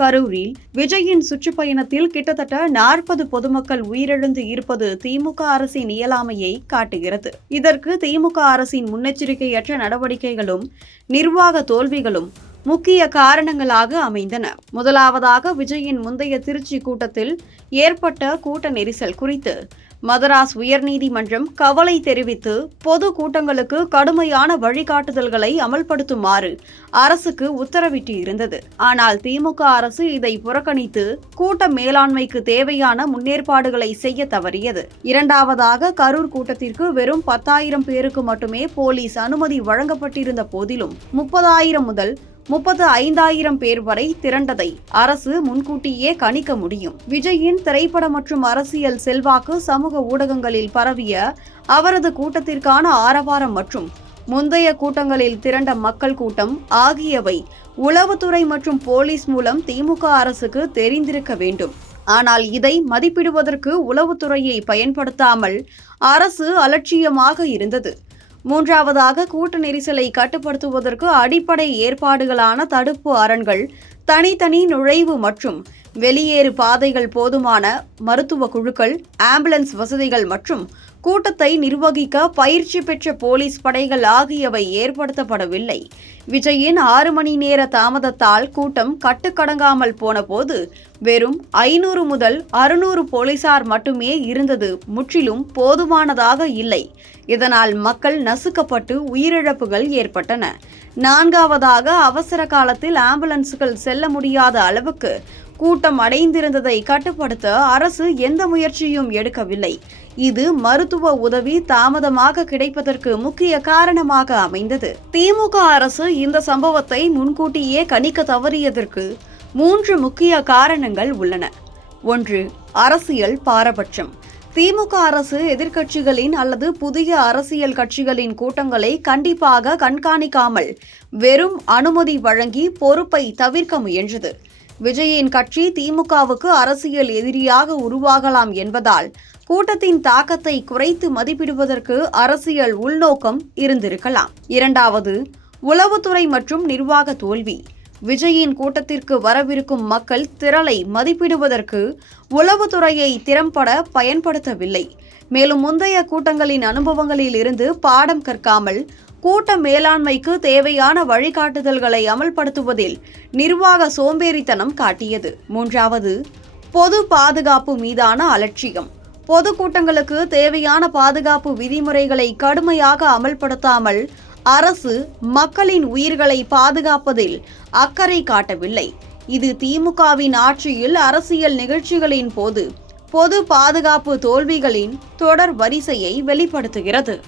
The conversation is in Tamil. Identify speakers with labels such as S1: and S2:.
S1: கரூரில் விஜயின் சுற்றுப்பயணத்தில் கிட்டத்தட்ட நாற்பது பொதுமக்கள் உயிரிழந்து இருப்பது திமுக அரசின் இயலாமையை காட்டுகிறது. இதற்கு திமுக அரசின் முன்னெச்சரிக்கையற்ற நடவடிக்கைகளும் நிர்வாக தோல்விகளும் முக்கிய காரணங்களாக அமைந்தன. முதலாவதாக விஜயின் முந்தைய திருச்சி கூட்டத்தில் ஏற்பட்ட கூட்ட நெரிசல் குறித்து மதராஸ் உயர்நீதிமன்றம் கவலை தெரிவித்து பொது கூட்டங்களுக்கு கடுமையான வழிகாட்டுதல்களை அமல்படுத்துமாறு அரசுக்கு உத்தரவிட்டு இருந்தது ஆனால் திமுக அரசு இதை புறக்கணித்து கூட்ட மேலாண்மைக்கு தேவையான முன்னேற்பாடுகளை செய்ய தவறியது. இரண்டாவதாக கரூர் கூட்டத்திற்கு வெறும் பத்தாயிரம் பேருக்கு மட்டுமே போலீஸ் அனுமதி வழங்கப்பட்டிருந்த போதிலும் முப்பதாயிரம் முதல் முப்பது ஐந்தாயிரம் பேர் வரை திரண்டதை அரசு முன்கூட்டியே கணிக்க முடியும். விஜயின் திரைப்பட மற்றும் அரசியல் செல்வாக்கு சமூக ஊடகங்களில் பரவிய அவரது கூட்டத்திற்கான ஆரவாரம் மற்றும் முந்தைய கூட்டங்களில் திரண்ட மக்கள் கூட்டம் ஆகியவை உளவுத்துறை மற்றும் போலீஸ் மூலம் திமுக அரசுக்கு தெரிந்திருக்க வேண்டும். ஆனால் இதை மதிப்பிடுவதற்கு உளவுத்துறையை பயன்படுத்தாமல் அரசு அலட்சியமாக இருந்தது. மூன்றாவதாக கூட்ட நெரிசலை கட்டுப்படுத்துவதற்கு அடிப்படை ஏற்பாடுகளான தடுப்பு அரண்கள் தனித்தனி நுழைவு மற்றும் வெளியேறு பாதைகள் போதுமான மருத்துவ குழுக்கள் ஆம்புலன்ஸ் வசதிகள் மற்றும் கூட்டத்தை நிர்வகிக்க பயிற்சி பெற்ற போலீஸ் படைகள் ஆகியவை ஏற்படுத்தப்படவில்லை. விஜயின் ஆறு மணி நேர தாமதத்தால் கூட்டம் கட்டுக்கடங்காமல் போனபோது வெறும் ஐநூறு முதல் அறுநூறு போலீசார் மட்டுமே இருந்தது. முற்றிலும் போதுமானதாக இல்லை. இதனால் மக்கள் நசுக்கப்பட்டு உயிரிழப்புகள் ஏற்பட்டன. நான்காவதாக அவசர காலத்தில் ஆம்புலன்ஸ்கள் செல்ல முடியாத அளவுக்கு கூட்டம் அடைந்திருந்ததை கட்டுப்படுத்த அரசு எந்த முயற்சியும் எடுக்கவில்லை. இது மருத்துவ உதவி தாமதமாக கிடைப்பதற்கு முக்கிய காரணமாக அமைந்தது. திமுக அரசு இந்த சம்பவத்தை முன்கூட்டியே கணிக்க தவறியதற்கு மூன்று முக்கிய காரணங்கள் உள்ளன. ஒன்று அரசியல் பாரபட்சம். திமுக அரசு எதிர்க்கட்சிகளின் அல்லது புதிய அரசியல் கட்சிகளின் கூட்டங்களை கண்டிப்பாக கண்காணிக்காமல் வெறும் அனுமதி வழங்கி பொறுப்பை தவிர்க்க முயன்றது. விஜயின் கட்சி திமுகவுக்கு அரசியல் எதிரியாக உருவாகலாம் என்பதால் கூட்டத்தின் தாக்கத்தை குறைத்து மதிப்பிடுவதற்கு அரசியல் உள்நோக்கம் இருந்திருக்கலாம். இரண்டாவது உளவுத்துறை மற்றும் நிர்வாக தோல்வி. விஜயின் கூட்டத்திற்கு வரவிருக்கும் மக்கள் திரளை மதிப்பிடுவதற்கு உளவுத்துறையை திறம்பட பயன்படுத்தவில்லை. மேலும் முந்தைய கூட்டங்களின் அனுபவங்களில் இருந்து பாடம் கற்காமல் கூட்ட மேலாண்மைக்கு தேவையான வழிகாட்டுதல்களை அமல்படுத்துவதில் நிர்வாக சோம்பேறித்தனம் காட்டியது. மூன்றாவது பொது பாதுகாப்பு மீதான அலட்சியம். பொதுக்கூட்டங்களுக்கு தேவையான பாதுகாப்பு விதிமுறைகளை கடுமையாக அமல்படுத்தாமல் அரசு மக்களின் உயிர்களை பாதுகாப்பதில் அக்கறை காட்டவில்லை. இது திமுகவின் ஆட்சியில் அரசியல் நிகழ்ச்சிகளின் போது பொது பாதுகாப்பு தோல்விகளின் தொடர் வரிசையை வெளிப்படுத்துகிறது.